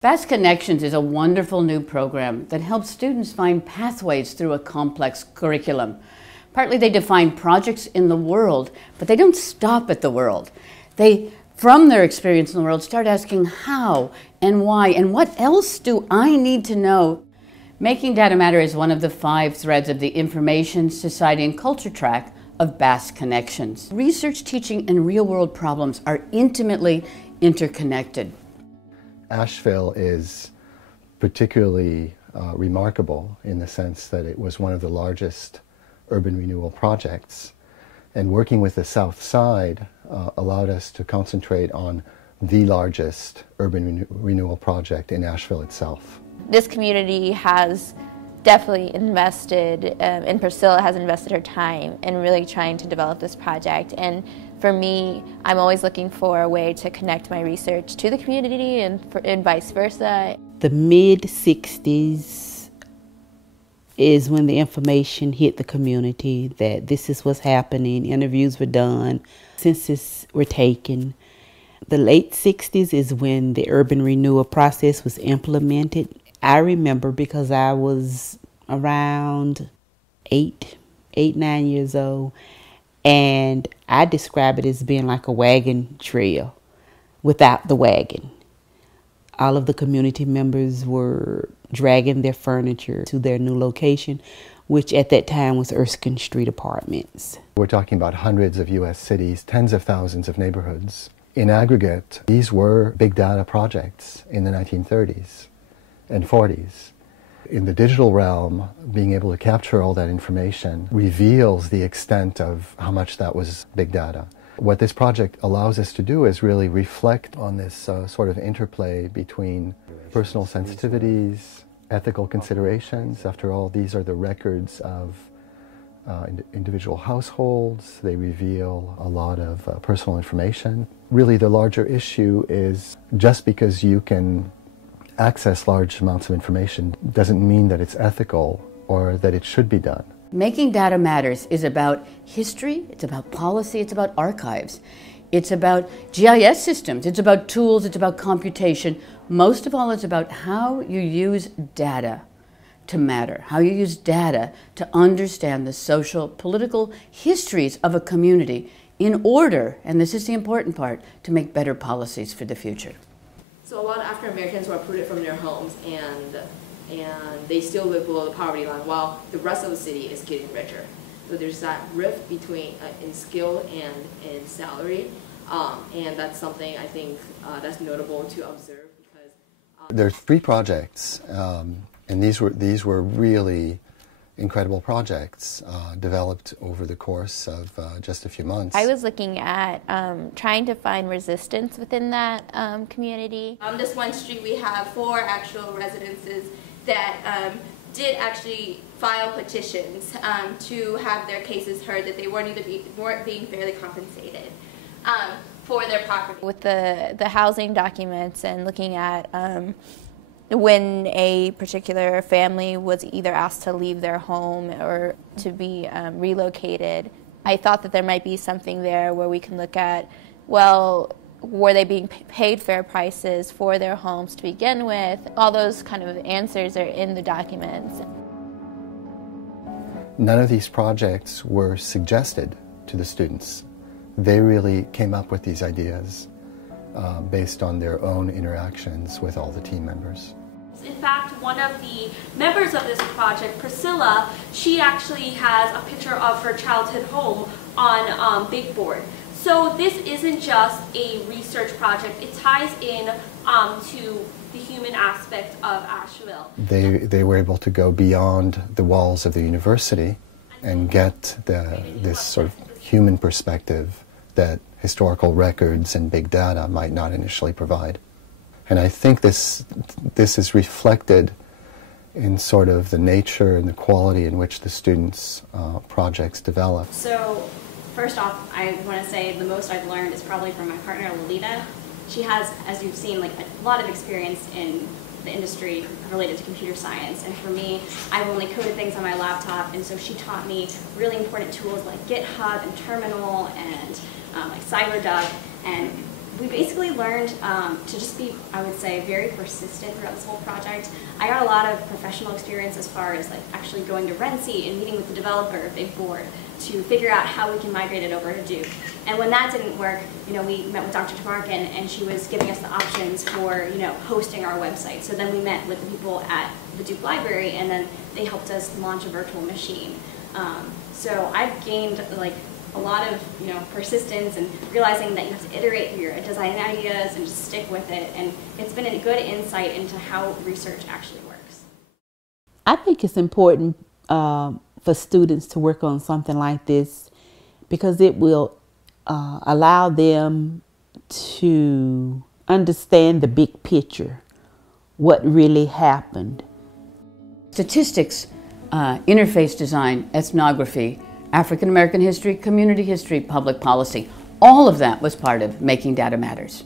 Fast Connections is a wonderful new program that helps students find pathways through a complex curriculum. Partly they define projects in the world, but they don't stop at the world. They, from their experience in the world, start asking how and why and what else do I need to know? Making Data Matter is one of the 5 threads of the Information, Society, and Culture track of Fast Connections. Research, teaching, and real-world problems are intimately interconnected. Asheville is particularly remarkable in the sense that it was one of the largest urban renewal projects, and working with the Southside allowed us to concentrate on the largest urban renewal project in Asheville itself. This community has definitely invested, and Priscilla has invested her time in really trying to develop this project. And for me, I'm always looking for a way to connect my research to the community and vice versa. The mid-60s is when the information hit the community that this is what's happening. Interviews were done, census were taken. The late 60s is when the urban renewal process was implemented. I remember because I was around 9 years old, and I describe it as being like a wagon trail without the wagon. All of the community members were dragging their furniture to their new location, which at that time was Erskine Street Apartments. We're talking about hundreds of U.S. cities, tens of thousands of neighborhoods. In aggregate, these were big data projects in the 1930s and 40s. In the digital realm, being able to capture all that information reveals the extent of how much that was big data. What this project allows us to do is really reflect on this sort of interplay between personal sensitivities, ethical considerations. After all, these are the records of individual households. They reveal a lot of personal information. Really, the larger issue is just because you can access large amounts of information doesn't mean that it's ethical or that it should be done. Making Data Matters is about history, it's about policy, it's about archives, it's about GIS systems, it's about tools, it's about computation. Most of all, it's about how you use data to matter, how you use data to understand the social, political histories of a community in order, and this is the important part, to make better policies for the future. So a lot of African Americans were uprooted from their homes and they still live below the poverty line while the rest of the city is getting richer. So there's that rift between in skill and in salary, and that's something I think that's notable to observe because there are 3 projects, and these were really incredible projects developed over the course of just a few months. I was looking at trying to find resistance within that community. On this one street we have 4 actual residences that did actually file petitions to have their cases heard that they weren't being fairly compensated for their property. With the housing documents and looking at when a particular family was either asked to leave their home or to be relocated, I thought that there might be something there where we can look at, well, were they being paid fair prices for their homes to begin with? All those kind of answers are in the documents. None of these projects were suggested to the students. They really came up with these ideas based on their own interactions with all the team members. In fact, one of the members of this project, Priscilla, she actually has a picture of her childhood home on Big Board. So this isn't just a research project, it ties in to the human aspect of Asheville. They were able to go beyond the walls of the university and get this sort of human perspective that historical records and big data might not initially provide. And I think this is reflected in sort of the nature and the quality in which the students' projects develop. So first off, I want to say the most I've learned is probably from my partner, Lolita. She has, as you've seen, like a lot of experience in the industry related to computer science. And for me, I've only coded things on my laptop, and so she taught me really important tools like GitHub and Terminal and like CyberDuck. And We basically learned to just be, I would say, very persistent throughout this whole project. I got a lot of professional experience as far as like actually going to Renzi and meeting with the developer, Big Board, to figure out how we can migrate it over to Duke. And when that didn't work, you know, we met with Dr. Tamarkin, and she was giving us the options for, you know, hosting our website. So then we met with the people at the Duke Library, and then they helped us launch a virtual machine. So I've gained like a lot of, you know, persistence and realizing that you have to iterate through your design ideas and just stick with it. And it's been a good insight into how research actually works. I think it's important for students to work on something like this because it will allow them to understand the big picture, what really happened. Statistics, interface design, ethnography, African American history, community history, public policy, all of that was part of Making Data Matters.